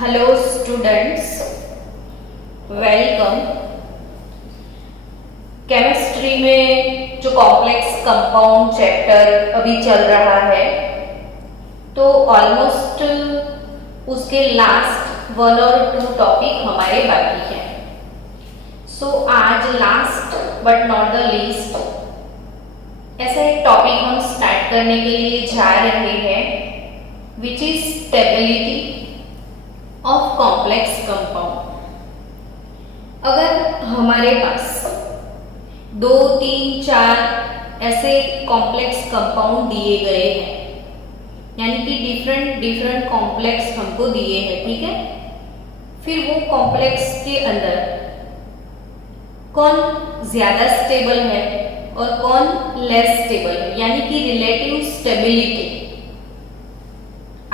Hello students, welcome. Chemistry में जो complex compound chapter अभी चल रहा है, तो ऑलमोस्ट उसके लास्ट 1 और 2 टॉपिक हमारे बाकी हैं। सो आज last but not the least ऐसा एक टॉपिक हम स्टार्ट करने के लिए जा रहे हैं, which is stability of complex compound. अगर हमारे पास 2, 3, 4 ऐसे कॉम्प्लेक्स कंपाउंड दिए गए हैं, यानी कि डिफरेंट कॉम्प्लेक्स हमको दिए हैं, ठीक है। फिर वो कॉम्प्लेक्स के अंदर कौन ज्यादा स्टेबल है और कौन लेस स्टेबल है, यानी कि रिलेटिव स्टेबिलिटी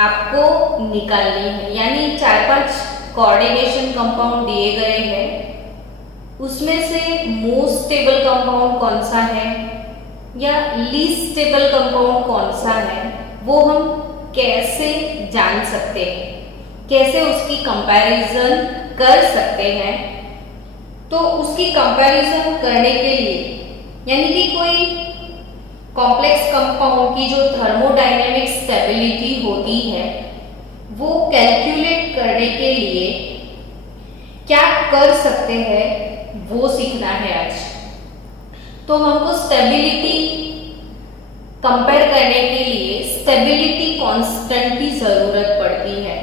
आपको निकालनी है। यानी 4-5 कोऑर्डिनेशन कंपाउंड दिए गए हैं, उसमें से मोस्ट स्टेबल कंपाउंड कौन सा है या लीस्ट स्टेबल कंपाउंड कौन सा है, वो हम कैसे जान सकते हैं, कैसे उसकी कंपैरिजन कर सकते हैं। तो उसकी कंपैरिजन करने के लिए, यानी कि कोई कॉम्प्लेक्स कंपाउंड की जो थर्मोडायनेमिक स्टेबिलिटी होती है, वो कैलकुलेट करने के लिए क्या कर सकते हैं, वो सीखना है आज। तो हमको स्टेबिलिटी कंपेयर करने के लिए स्टेबिलिटी कांस्टेंट की जरूरत पड़ती है।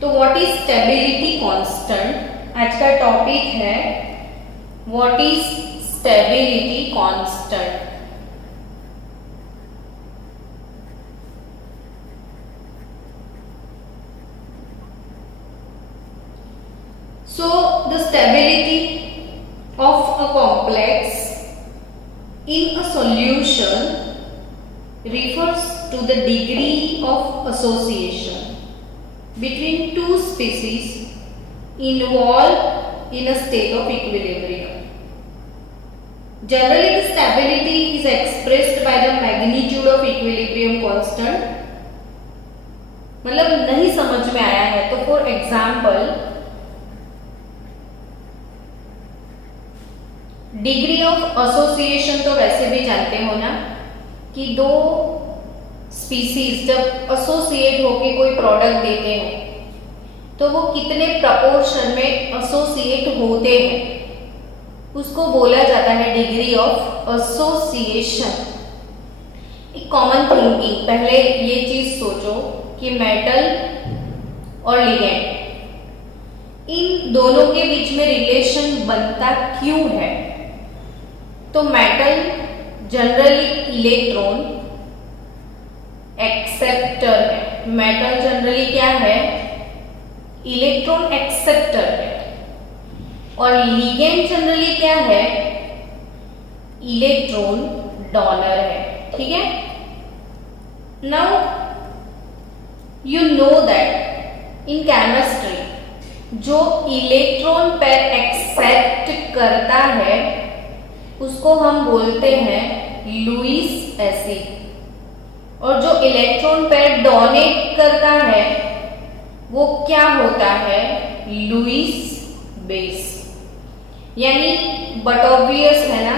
तो व्हाट इज स्टेबिलिटी कांस्टेंट, आज का टॉपिक है what is stability constant. So the stability of a complex in a solution refers to the degree of association between two species involved in a state of equilibrium. Generally, the stability is expressed by the magnitude of equilibrium constant. मतलब नहीं समझ में आया है तो for example, degree of association तो वैसे भी जानते हो ना, कि 2 स्पीसीज जब एसोसिएट होके कोई प्रोडक्ट देते हैं तो वो कितने प्रपोर्शन में एसोसिएट होते हैं, उसको बोला जाता है डिग्री ऑफ एसोसिएशन। एक कॉमन थिंकिंग, पहले ये चीज सोचो कि मेटल और लिगेंड, इन दोनों के बीच में रिलेशन बनता क्यों है। तो मेटल जनरली इलेक्ट्रॉन एक्सेप्टर है। मेटल जनरली क्या है, इलेक्ट्रॉन एक्सेप्टर है। और लिगेंड जनरली क्या है, इलेक्ट्रॉन डोनर है, ठीक है। Now you know that in chemistry जो इलेक्ट्रॉन पेयर एक्सेप्ट करता है उसको हम बोलते हैं लुईस एसिड, और जो इलेक्ट्रॉन पेयर डोनेट करता है वो क्या होता है, लुईस बेस। यानी बट ऑब्वियस है ना,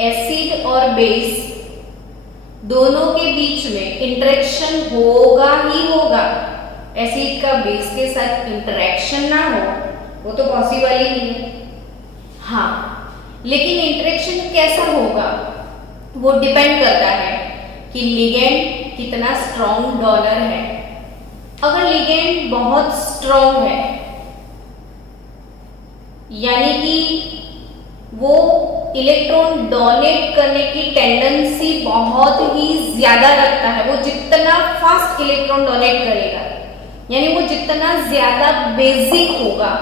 एसिड और बेस दोनों के बीच में इंटरेक्शन होगा ही होगा। एसिड का बेस के साथ इंटरेक्शन ना हो वो तो पॉसिबल ही नहीं है। हाँ, लेकिन इंटरेक्शन कैसा होगा वो डिपेंड करता है कि लिगेंड कितना स्ट्रॉन्ग डोनर है। अगर लिगेंड बहुत स्ट्रॉन्ग है, यानी कि वो इलेक्ट्रॉन डोनेट करने की टेंडेंसी बहुत ही ज्यादा रखता है, वो जितना फास्ट इलेक्ट्रॉन डोनेट करेगा, यानी वो जितना ज्यादा बेसिक होगा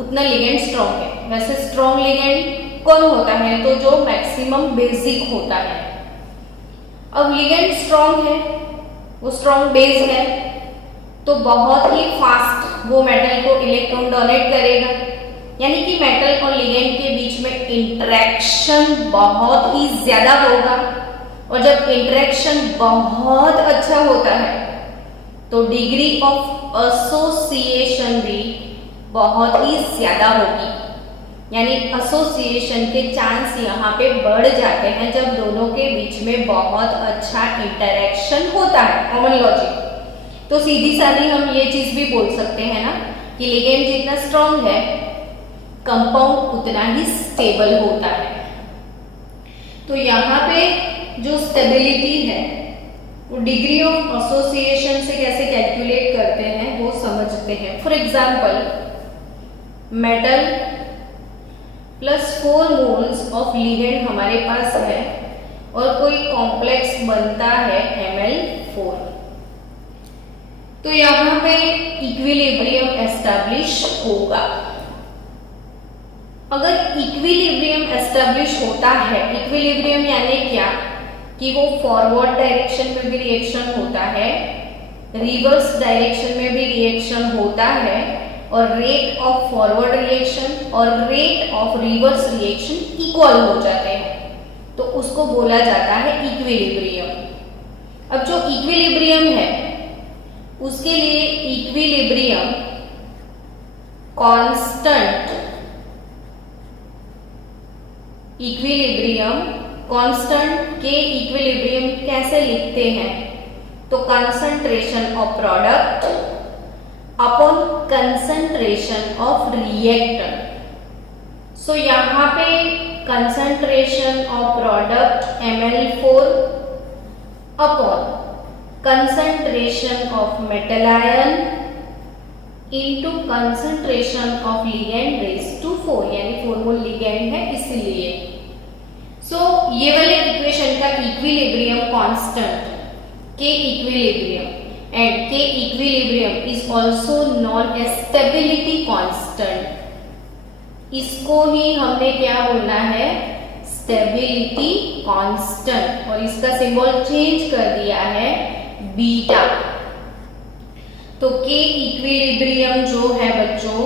उतना लिगेंड स्ट्रॉन्ग है। वैसे स्ट्रॉन्ग लिगेंड कौन होता है, तो जो मैक्सिमम बेसिक होता है। अब लिगेंड स्ट्रॉन्ग है, वो स्ट्रॉन्ग बेस है, तो बहुत ही फास्ट वो मेटल को इलेक्ट्रॉन डोनेट करेगा, यानी कि मेटल और लिगेंड के बीच में इंटरेक्शन बहुत ही ज्यादा होगा। और जब इंटरेक्शन बहुत अच्छा होता है तो डिग्री ऑफ एसोसिएशन भी बहुत ही ज्यादा होगी, यानी एसोसिएशन के चांस यहाँ पे बढ़ जाते हैं जब दोनों के बीच में बहुत अच्छा इंटरेक्शन होता है। Common logic. तो सीधी सादी हम ये चीज भी बोल सकते हैं ना कि लिगेंड जितना स्ट्रॉन्ग है कंपाउंड उतना ही स्टेबल होता है। तो यहाँ पे जो स्टेबिलिटी है वो डिग्री ऑफ एसोसिएशन से कैसे कैलकुलेट करते हैं वो समझते हैं। For example, metal plus 4 moles of ligand हमारे पास है और कोई कॉम्प्लेक्स बनता है Ml4। तो यहाँ पे इक्विलिब्रियम एस्टैब्लिश होगा। अगर इक्विलिब्रियम एस्टैब्लिश होता है, इक्विलिब्रियम यानी क्या कि वो फॉरवर्ड डायरेक्शन में भी रिएक्शन होता है, रिवर्स डायरेक्शन में भी रिएक्शन होता है, और रेट ऑफ फॉरवर्ड रिएक्शन और rate of reverse reaction equal हो जाते हैं, तो उसको बोला जाता है इक्विलिब्रियम। अब जो इक्विलिब्रियम है उसके लिए इक्विलिब्रियम कांस्टेंट, इक्विलिब्रियम कांस्टेंट के इक्विलिब्रियम कैसे लिखते हैं? तो concentration of product upon concentration of reactant. So यहाँ पे concentration of product Ml4 upon concentration of metal ion into concentration of ligand raise to 4, यानी 4 मोल लिगेंड है इसलिए। सो ये वाले इक्वेशन का इक्विलिब्रियम कांस्टेंट के equilibrium and K equilibrium is also known as stability constant। इसको ही हमने क्या बोलना है? स्टेबिलिटी कांस्टेंट, और इसका सिंबल चेंज कर दिया है बीटा। तो K इक्विलिब्रियम जो है बच्चों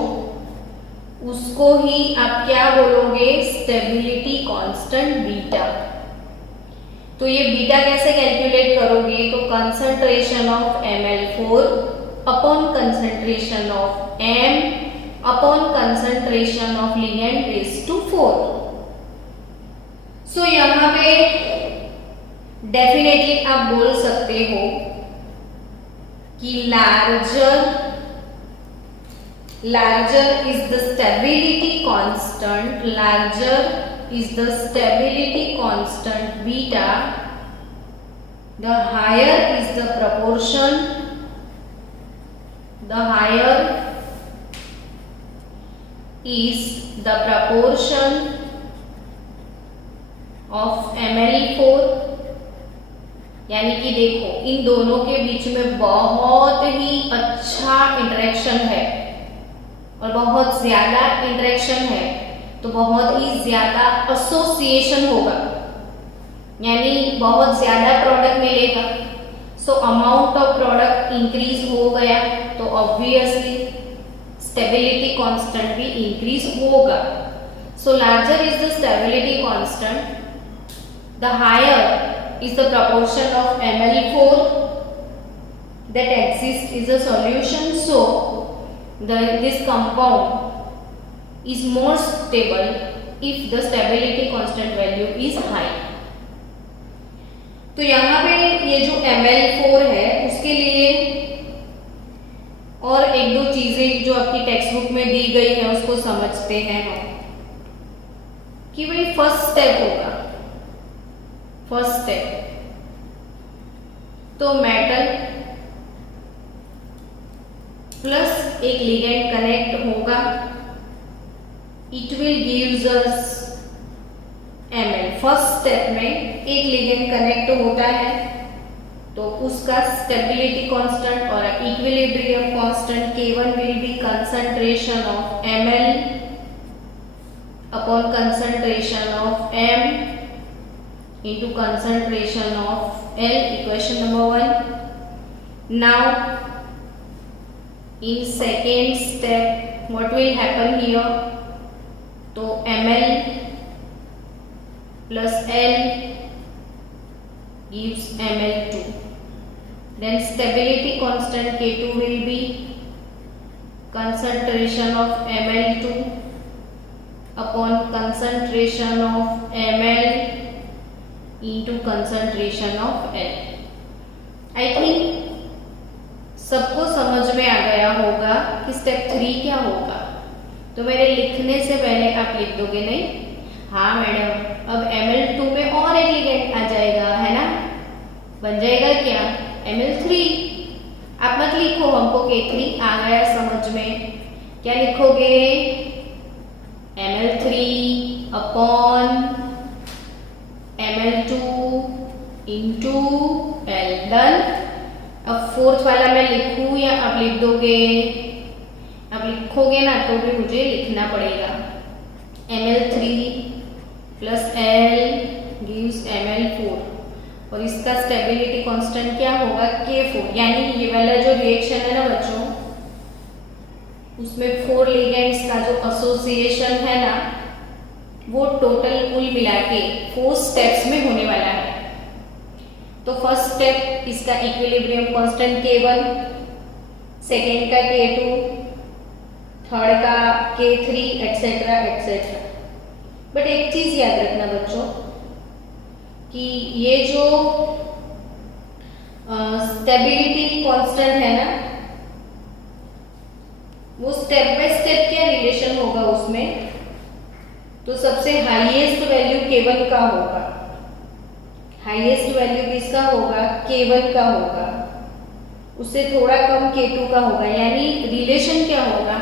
उसको ही आप क्या बोलोगे? Stability constant beta. तो ये बीटा कैसे कैलकुलेट करोगे? तो concentration of Ml4 upon concentration of M upon concentration of ligand raise to 4। So यहाँ पे डेफिनेटली आप बोल सकते हो कि larger is the stability constant, larger is the stability constant beta, the higher is the proportion, the higher is the proportion of Ml4। यानी कि देखो इन दोनों के बीच में बहुत ही अच्छा इंटरेक्शन है और बहुत ज्यादा इंटरेक्शन है, तो बहुत ही ज्यादा एसोसिएशन होगा, यानी बहुत ज्यादा प्रोडक्ट मिलेगा। So amount of product increase हो गया तो ऑब्वियसली स्टेबिलिटी कांस्टेंट भी इंक्रीज होगा। So larger is the stability constant, the higher is the proportion of Ml4 that exists is a solution. So this compound is more stable if the stability constant value is high। तो यहाँ पे ये जो Ml4 है उसके लिए और एक दो चीजें जो आपकी टेक्स्ट बुक में दी गई है उसको समझते हैं हम कि भाई फर्स्ट स्टेप होगा। फर्स्ट स्टेप तो मेटल प्लस एक लिगेंड कनेक्ट होगा, it will gives us Ml। First step में एक लिगेंड कनेक्ट होता है तो उसका स्टेबिलिटी कांस्टेंट और equilibrium constant K1 will be concentration of Ml upon concentration of M into concentration of L, equation number 1। Now in second step what will happen here? तो Ml plus L gives Ml2 then stability constant K2 will be concentration of Ml2 upon concentration of Ml into concentration of L. I think सबको समझ में आ गया होगा कि step 3 क्या होगा। तो मेरे लिखने से पहले आप लिख दोगे नहीं? हाँ मैडम, अब Ml2 में और एक लिगेंड आ जाएगा, है ना? बन जाएगा क्या? Ml3। आप मत लिखो, हमको K3 आ गया समझ में। क्या लिखोगे? Ml3 upon Ml2 into L। Done. अब फोर्थ वाला मैं लिखूं या आप लिख दोगे? अब लिखोगे ना तो भी मुझे लिखना पड़ेगा। Ml3 plus L gives Ml4 और इसका स्टेबिलिटी कांस्टेंट क्या होगा? K4। यानी ये वाला जो रिएक्शन है ना बच्चों, उसमें 4 लिगेंड्स का जो एसोसिएशन है ना, वो टोटल कुल मिला के 4 स्टेप्स में होने वाला है। तो फर्स्ट स्टेप इसका इक्विलिब्रियम कांस्टेंट K1, सेकेंड का K2, थर्ड का K3 एटसेट्रा एटसेट्रा। बट एक चीज याद रखना बच्चों कि ये जो स्टेबिलिटी कांस्टेंट है ना, वो स्टेप बाय स्टेप क्या रिलेशन होगा उसमें? तो सबसे हाईएस्ट वैल्यू K1 का होगा, हाईएस्ट वैल्यू किसका होगा? K1 का होगा, उससे थोड़ा कम K2 का होगा। यानी रिलेशन क्या होगा?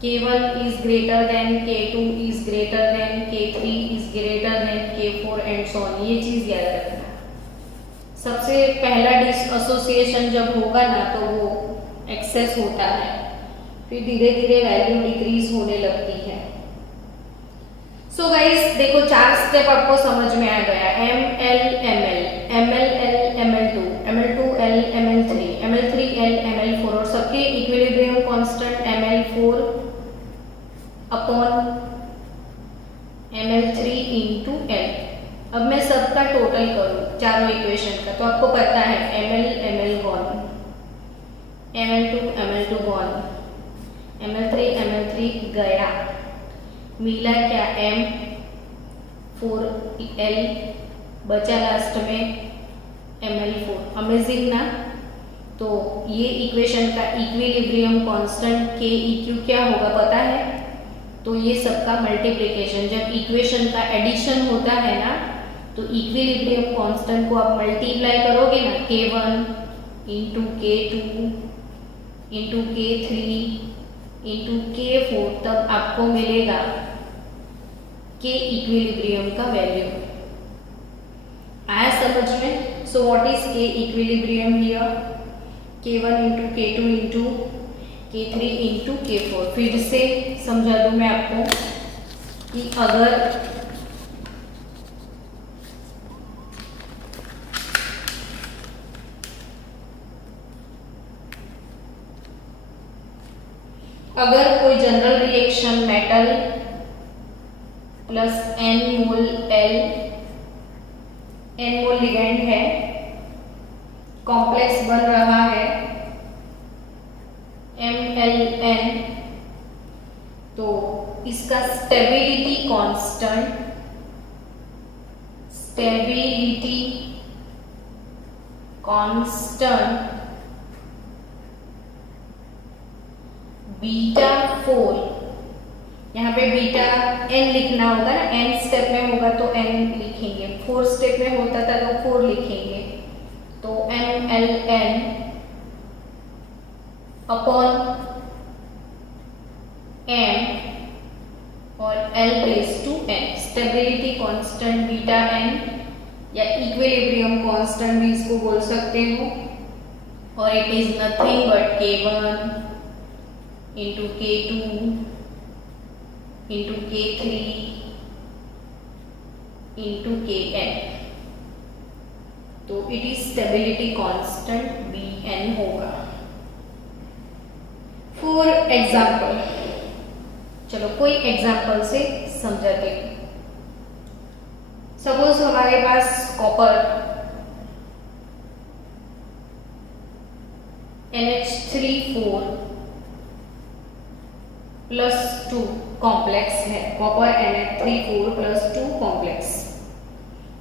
K1 is greater than K2 is greater than K3 is greater than K4 and so on। ये चीज याद रखना। सबसे पहला डिसएसोसिएशन जब होगा ना तो वो एक्सेस होता है, फिर धीरे धीरे वैल्यू डिक्रीज होने लगती है। सो गाइस देखो 4 स्टेप आपको समझ में आ गया। Ml Ml, Ml L Ml2, Ml2 L Ml3, Ml3 L Ml4 और सबके equilibrium constant Ml4 upon Ml3 into L। अब मैं सबका टोटल करूं चारों इक्वेशन का, तो आपको पता है Ml Ml gone, Ml2 Ml2 gone, Ml3 Ml3 गया, मिला क्या? M4L बचा लास्ट में Ml4। अमेजिंग ना? तो ये इक्वेशन का इक्विलिब्रियम कांस्टेंट Keq क्या होगा पता है? तो ये सबका मल्टीप्लिकेशन, जब इक्वेशन का एडिशन होता है ना तो इक्विलिब्रियम कांस्टेंट को आप मल्टीप्लाई करोगे ना, K1 into K2 into K3 into K4, तब आपको मिलेगा K इक्विलिब्रियम का वैल्यू। आया समझ में? So what is K equilibrium here? K1 into K2 into K3 into K4। फिर से समझा दूं मैं आपको कि अगर कोई general reaction metal plus N मोल L, N मोल लिगेंड है, कॉम्प्लेक्स बन रहा है MLN, तो इसका स्टेबिलिटी कांस्टेंट बीटा 4, यहाँ पे बीटा n लिखना होगा ना, n स्टेप में होगा तो n लिखेंगे, 4 स्टेप में होता था तो 4 लिखेंगे। तो MLN अपॉन m और L raise to n, stability constant beta n या इक्विलिब्रियम कांस्टेंट भी इसको बोल सकते हो, और it is nothing but K1 into K2 into K3 into Kn। तो it is stability constant Bn होगा। फॉर एग्जाम्पल, चलो कोई एग्जाम्पल से समझाते हैं। सपोज हमारे पास NH3 4 प्लस 2 कॉम्प्लेक्स है, कॉपर NH3 4 प्लस 2 कॉम्प्लेक्स।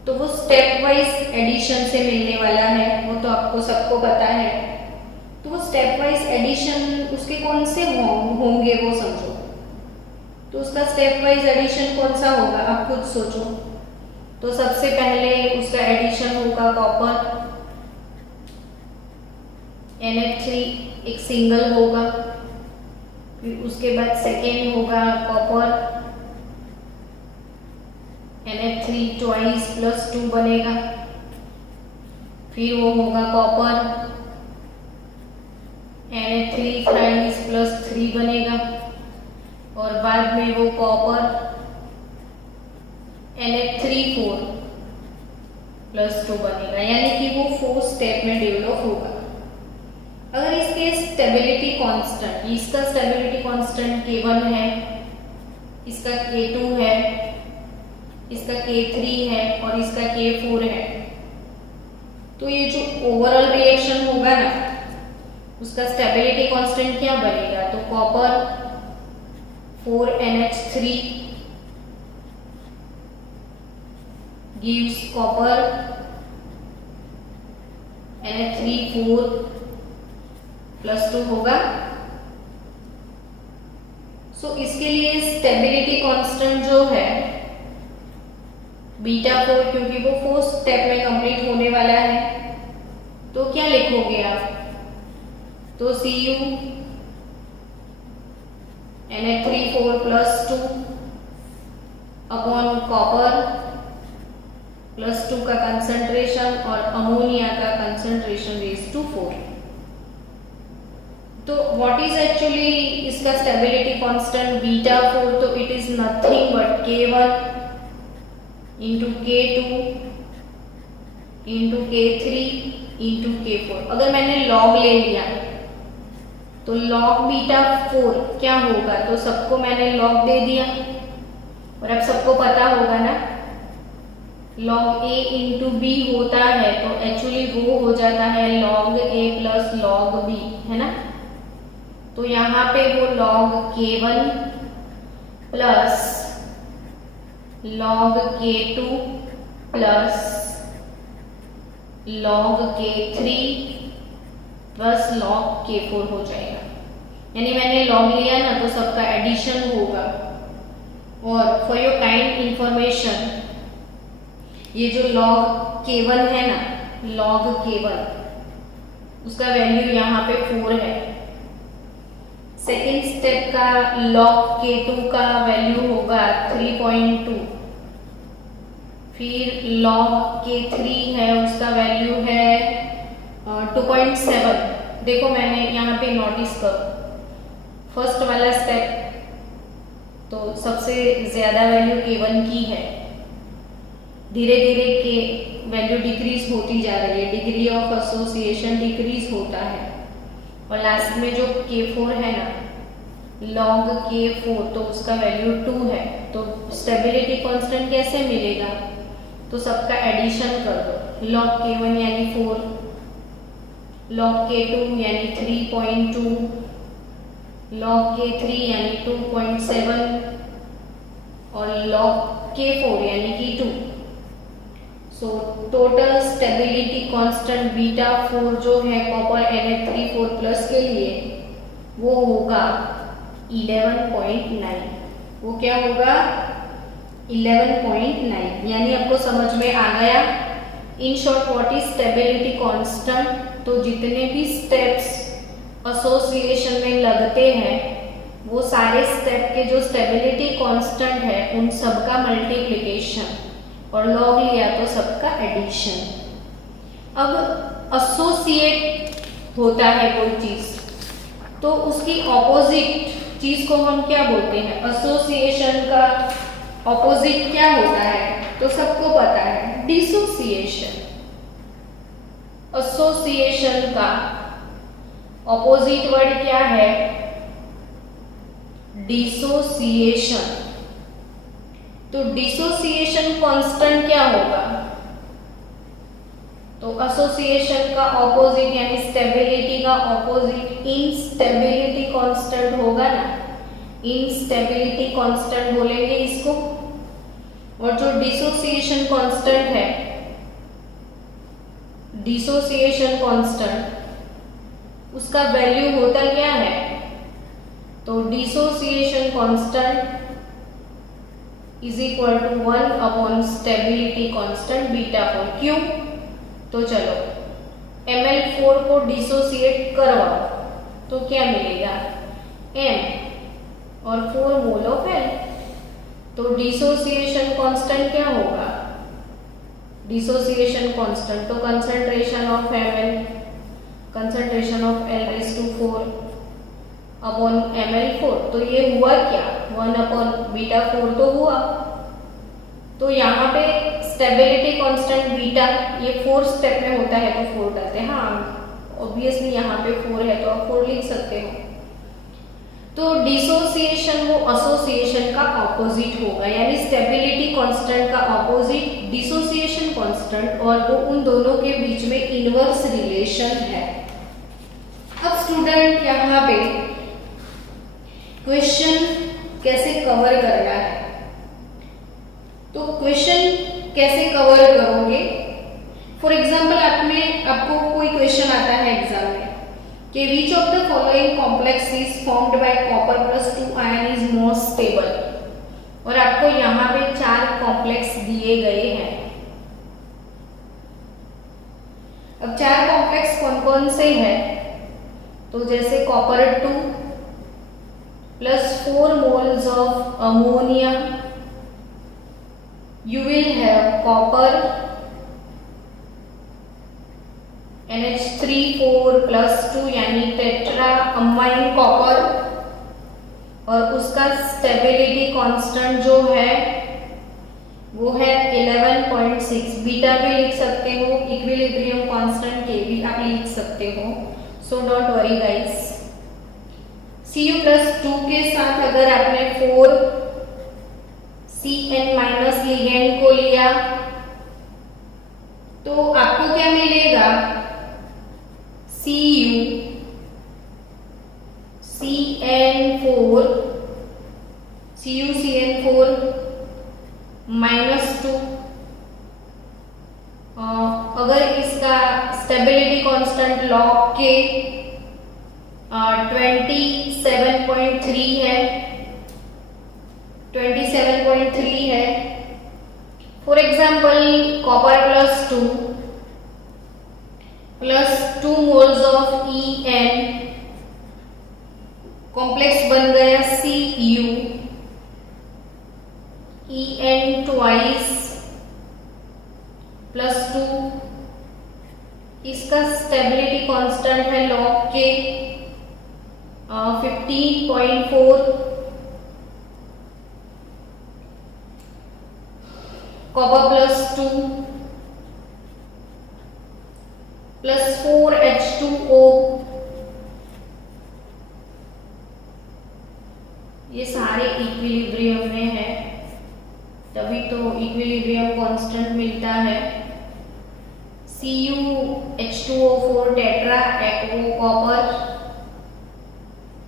तो वो स्टेप वाइज एडिशन से मिलने वाला है, वो तो आपको सबको पता है। तो वो स्टेप वाइज एडिशन उसके कौन से होंगे वो समझो। तो उसका स्टेप वाइज एडिशन कौन सा होगा आप खुद सोचो। तो सबसे पहले उसका एडिशन होगा कॉपर NH3 एक सिंगल होगा, फिर उसके बाद सेकेंड होगा कॉपर NH3 ट्वाइस प्लस 2 बनेगा, फिर वो होगा कॉपर NH3 थ्राइस प्लस 3 बनेगा, और बाद में वो कॉपर NH3 4 प्लस 2 बनेगा, यानी कि वो 4 स्टेप में डेवलप होगा। अगर इसके स्टेबिलिटी कांस्टेंट, इसका स्टेबिलिटी कांस्टेंट K1 है, इसका K2 है, इसका K3 है और इसका K4 है, तो ये जो ओवरऑल रिएक्शन होगा ना उसका स्टेबिलिटी कांस्टेंट क्या बनेगा। तो copper 4NH3 gives copper NH3 4 plus 2 होगा। सो इसके लिए स्टेबिलिटी कांस्टेंट जो है बीटा 4, क्योंकि वो 4 स्टेप में कंप्लीट होने वाला है, तो क्या लिखोगे आप। तो Cu NH3 4 plus 2 upon copper plus 2 का कंसंट्रेशन और अमोनिया का कंसंट्रेशन रेज टू 4। तो व्हाट इज एक्चुअली इसका स्टेबिलिटी कांस्टेंट बीटा 4, तो it is nothing but K1 into K2 into K3 into K4। अगर मैंने लॉग ले लिया तो लॉग बीटा 4 क्या होगा, तो सबको मैंने लॉग दे दिया, और अब सबको पता होगा ना लॉग A इंटू बी होता है, तो एक्चुअली वो हो जाता है log A plus log B, है ना। तो यहाँ पे वो log K1 plus log K2 plus log K3 plus log K4 हो जाएगा। यानी मैंने लॉग लिया ना तो सबका एडिशन होगा। और फॉर योर काइंड इंफॉर्मेशन, ये जो लॉग K1 है ना, लॉग K1 उसका वैल्यू यहाँ पे 4 है। सेकेंड स्टेप का लॉग K2 का वैल्यू होगा 3.2, फिर लॉग K3 है उसका वैल्यू है 2.7। देखो मैंने यहाँ पे नोटिस करो, फर्स्ट वाला स्टेप तो सबसे ज्यादा वैल्यू K1 की है, धीरे धीरे के वैल्यू डिक्रीज होती जा रही है, डिग्री ऑफ एसोसिएशन डिक्रीज होता है, और लास्ट में जो K4 है ना लॉग K4, तो उसका वैल्यू 2 है। तो स्टेबिलिटी कांस्टेंट कैसे मिलेगा, तो सबका एडिशन कर दो, लॉग K1 यानी 4, लॉग K2 यानी 3.2, लॉग K3 यानी 2.7 और लॉग K4 यानी कि 2। So total stability constant beta 4 जो है कॉपर NH3 4 प्लस के लिए वो होगा 11.9। वो क्या होगा 11.9। यानी आपको समझ में आ गया। In short what is stability constant, तो जितने भी स्टेप्स एसोसिएशन में लगते हैं वो सारे स्टेप के जो स्टेबिलिटी कांस्टेंट है उन सबका मल्टीप्लिकेशन, और लॉग लिया तो सबका एडिशन। अब एसोसिएट होता है कोई चीज तो उसकी ऑपोजिट चीज को हम क्या बोलते हैं, एसोसिएशन का ऑपोजिट क्या होता है, तो सबको पता है डिसोसिएशन। एसोसिएशन का ऑपोजिट वर्ड क्या है, डिसोसिएशन। तो डिसोसिएशन कांस्टेंट क्या होगा, तो एसोसिएशन का ऑपोजिट यानी स्टेबिलिटी का ऑपोजिट इनस्टेबिलिटी कांस्टेंट होगा ना, इनस्टेबिलिटी कांस्टेंट बोलेंगे इसको। और जो डिसोसिएशन कांस्टेंट है, डिसोसिएशन कांस्टेंट उसका वैल्यू होता क्या है, तो dissociation constant is equal to 1 upon stability constant beta 4। क्यों, तो चलो Ml4 को डिसोसिएट करवाओ तो क्या मिलेगा, M और 4 मोल ऑफ L। तो डिसोसिएशन कांस्टेंट क्या होगा, डिसोसिएशन कांस्टेंट तो concentration of Ml, concentration of L raise to 4 upon Ml4। तो ये हुआ क्या, 1 अपॉन बीटा 4 तो हुआ। तो यहाँ पे स्टेबिलिटी कांस्टेंट बीटा ये 4 स्टेप में होता है तो 4 डालते हैं। हाँ ऑब्वियसली यहाँ पे 4 है तो आप 4 लिख सकते हो। तो डिसोसिएशन वो एसोसिएशन का ऑपोजिट होगा, यानी स्टेबिलिटी कांस्टेंट का ऑपोजिट डिसोसिएशन कांस्टेंट, और वो उन दोनों के बीच में इनवर्स रिलेशन है। अब स्टूडेंट यहाँ पे क्वेश्चन कैसे कवर करना है, तो क्वेश्चन कैसे कवर करोगे। फॉर एग्जाम्पल आपको कोई क्वेश्चन आता है एग्जाम में कि which of the following complex is formed by copper plus 2 ion is more stable, और आपको यहाँ पे 4 कॉम्प्लेक्स दिए गए हैं। अब 4 कॉम्प्लेक्स कौन कौन से हैं, तो जैसे copper 2 plus 4 moles of ammonia, you will have copper NH3 4 plus 2 यानी टेट्रा अमाइन कॉपर, और उसका स्टेबिलिटी कांस्टेंट जो है वो है 11.6। बीटा भी लिख सकते हो, इक्विलिब्रियम कांस्टेंट के भी आप लिख सकते हो, so don't worry guys. Cu+2 के साथ अगर आपने 4 Cn- लिगेंड को लिया तो आपको क्या मिलेगा, CuCN4 -2। अगर इसका स्टेबिलिटी कांस्टेंट लॉग के 27.3 है, 27.3 है। For example copper plus 2 moles of En, complex बन गया Cu, En ट्वाइस प्लस 2, इसका स्टेबिलिटी कांस्टेंट है लॉग के 15.4। कॉपर +2 प्लस 4H2O, ये सारे इक्विलिब्रियम में है, तभी तो इक्विलिब्रियम कांस्टेंट मिलता है। CuH2O4 टेट्रा एक्वो कॉपर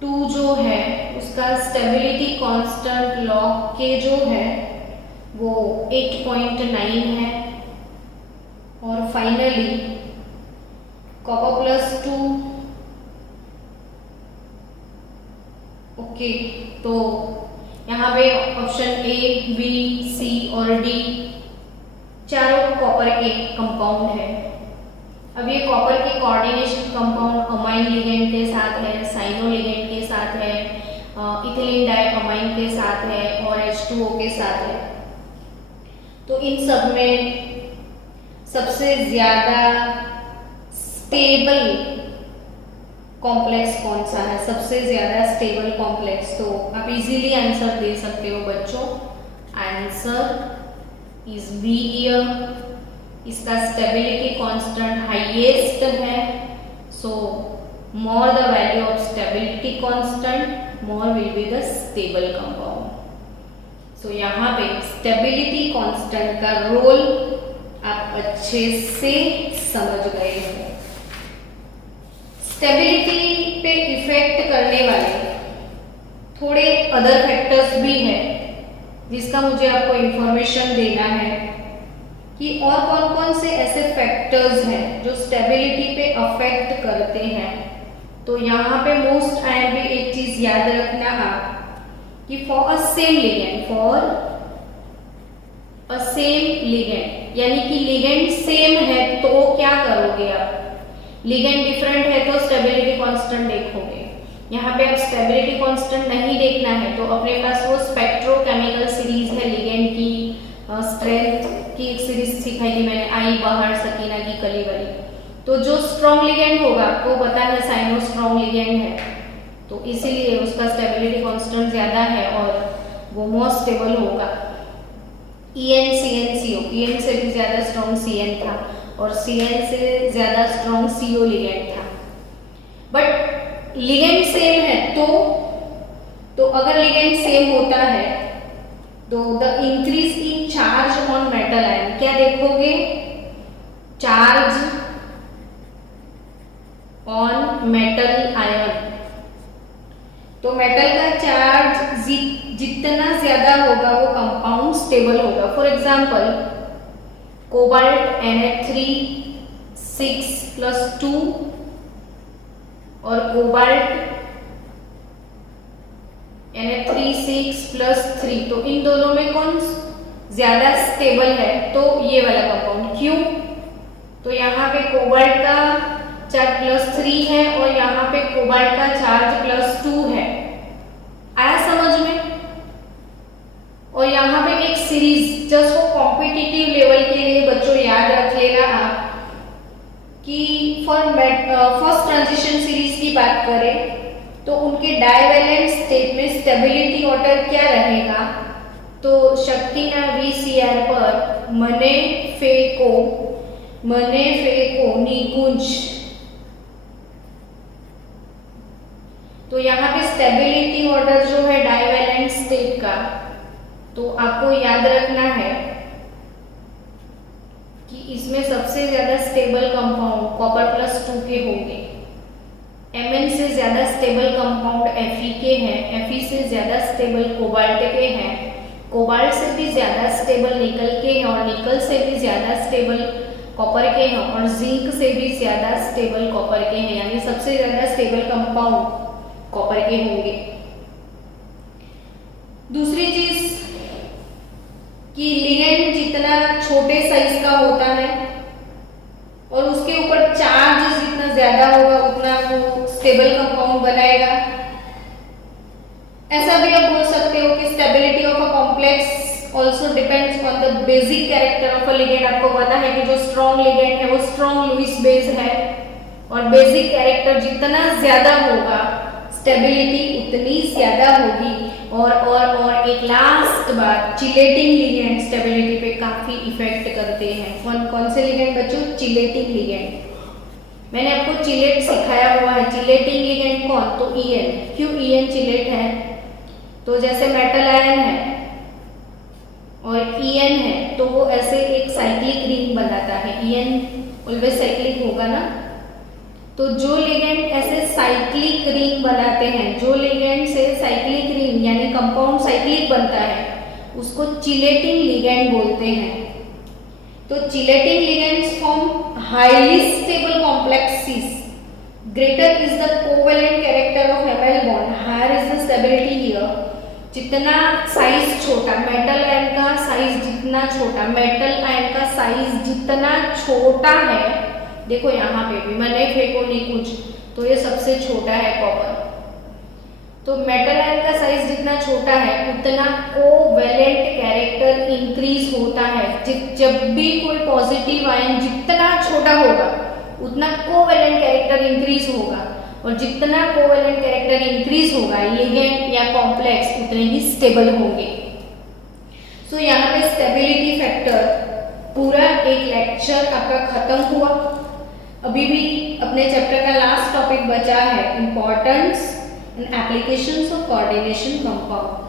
2 जो है उसका स्टेबिलिटी कांस्टेंट लॉग के जो है वो 8.9 है। और फाइनली कॉपर +2, ओके, तो यहाँ पे ऑप्शन A, B, C और D चारों कॉपर के कंपाउंड है। अब ये कॉपर के कोऑर्डिनेशन कंपाउंड अमाइन लिगेंड के साथ है, साइनो लिगेंड के साथ है, इथिलीन डाइअमाइन के साथ है और H2O के साथ है। तो इन सब में सबसे ज्यादा स्टेबल कॉम्प्लेक्स कौन सा है, सबसे ज्यादा स्टेबल कॉम्प्लेक्स, तो आप इजीली आंसर दे सकते हो बच्चों। आंसर इज बी ईयर, इसका स्टेबिलिटी कांस्टेंट हाईएस्ट है, so more the value of stability constant more will be the stable compound. So यहाँ पे स्टेबिलिटी कांस्टेंट का रोल आप अच्छे से समझ गए हो। स्टेबिलिटी पे इफेक्ट करने वाले थोड़े अदर फैक्टर्स भी हैं जिसका मुझे आपको इंफॉर्मेशन देना है कि और कौन कौन से ऐसे फैक्टर्स हैं जो स्टेबिलिटी पे अफेक्ट करते हैं। तो यहाँ पे मोस्ट भी एक चीज याद रखना आप कि फॉर अ सेम लिगेंड यानी कि लिगेंड सेम है तो क्या करोगे आप, लिगेंड डिफरेंट है तो स्टेबिलिटी कांस्टेंट देखोगे। यहाँ पे आप स्टेबिलिटी कांस्टेंट नहीं देखना है तो अपने पास वो स्पेक्ट्रोकेमिकल सीरीज है लिगेंड की, स्ट्रेंथ की एक सीरीज सिखाई थी मैंने, आई बाहर सकीना की कली वाली। तो जो स्ट्रॉन्ग लिगेंड होगा आपको पता है साइनो स्ट्रॉन्ग लिगेंड है, तो इसीलिए उसका स्टेबिलिटी कांस्टेंट ज्यादा है और वो मोर स्टेबल होगा। EN CN CO, EN से भी ज्यादा स्ट्रॉन्ग CN था और CN से ज्यादा स्ट्रॉन्ग CO लिगेंड था। बट लिगेंड सेम है तो अगर लिगेंड सेम होता है तो the increase in charge on metal ion, क्या देखोगे, चार्ज ऑन मेटल आयन। तो मेटल का चार्ज जितना ज्यादा होगा वो कंपाउंड स्टेबल होगा। फॉर एग्जांपल कोबाल्ट Na3 6+2 और कोबाल्ट Na3 6+3, तो इन दोनों में कौन ज्यादा स्टेबल है, तो ये वाला कंपाउंड। क्यों, तो यहाँ पे कोबाल्ट का चार्ज +3 है और यहाँ पे कोबाल्ट का चार्ज +2 है। आया समझ में। और यहाँ पे एक सीरीज जस्ट वो कॉम्पिटिटिव लेवल के लिए बच्चों याद रख लेना आप कि फर्स्ट ट्रांजिशन सीरीज की बात करें तो उनके डाइवेलेंट स्टेट में स्टेबिलिटी ऑर्डर क्या रहेगा, तो शक्तिना VCr पर मने फेको निकुंज। तो यहाँ पे स्टेबिलिटी ऑर्डर जो है डाइवेलेंट स्टेट का, तो आपको याद रखना है कि इसमें सबसे ज्यादा स्टेबल कंपाउंड कॉपर +2 के होंगे। Mn से ज्यादा स्टेबल कंपाउंड Fe के हैं, Fe से ज्यादा स्टेबल कोबाल्ट के हैं, कोबाल्ट से भी ज्यादा स्टेबल निकल के हैं और निकल से भी ज्यादा स्टेबल कॉपर के हैं और जिंक से भी ज्यादा स्टेबल कॉपर के हैं, यानी सबसे ज्यादा स्टेबल कंपाउंड कॉपर के होंगे। दूसरी चीज कि लिगेंड जितना छोटे साइज का होता है और उसके ऊपर चार्ज जितना ज्यादा होगा उतना वो स्टेबल कंपाउंड बनाएगा। ऐसा भी आप बोल सकते हो कि stability of a complex also depends on the basic character of a ligand. आपको पता है कि जो स्ट्रॉन्ग लिगेंड है वो स्ट्रॉन्ग लुईस बेस है और बेसिक कैरेक्टर जितना ज्यादा होगा स्टेबिलिटी उतनी ज्यादा होगी। और एक लास्ट बात, चिलेटिंग लिगेंड स्टेबिलिटी पे काफी इफेक्ट करते हैं। कौन से लिगेंड बच्चों, चिलेटिंग लिगेंड। मैंने आपको चिलेट सिखाया हुआ है। चिलेटिंग लिगेंड कौन, तो EN। क्यों EN चिलेट है, तो जैसे मेटल आयन है और EN है तो वो ऐसे एक साइक्लिक रिंग बनाता है। EN ऑलवेज साइक्लिक होगा ना, तो जो लिगेंड ऐसे साइक्लिक रिंग बनाते हैं, जो लिगेंड से साइक्लिक रिंग यानी कंपाउंड साइक्लिक बनता है उसको चिलेटिंग लिगेंड बोलते हैं। तो chelating ligands form highly stable complexes. Greater is the covalent character of Ml bond, higher is the stability here. जितना साइज छोटा, मेटल आयन का साइज जितना छोटा, मेटल आयन का साइज जितना छोटा है, देखो यहाँ पे भी मैंने फेंको नहीं कुछ, तो ये सबसे छोटा है कॉपर। तो मेटल आयन का साइज जितना छोटा है उतना कोवेलेंट कैरेक्टर इंक्रीज होता है। जब भी कोई पॉजिटिव आयन जितना छोटा होगा उतना कोवेलेंट कैरेक्टर इंक्रीज होगा और जितना कोवेलेंट कैरेक्टर इंक्रीज होगा लिगेंड या कॉम्प्लेक्स उतने ही स्टेबल होंगे। सो यहाँ पे स्टेबिलिटी फैक्टर पूरा एक लेक्चर आपका खत्म हुआ। अभी भी अपने चैप्टर का लास्ट टॉपिक बचा है, importance and applications of coordination compound.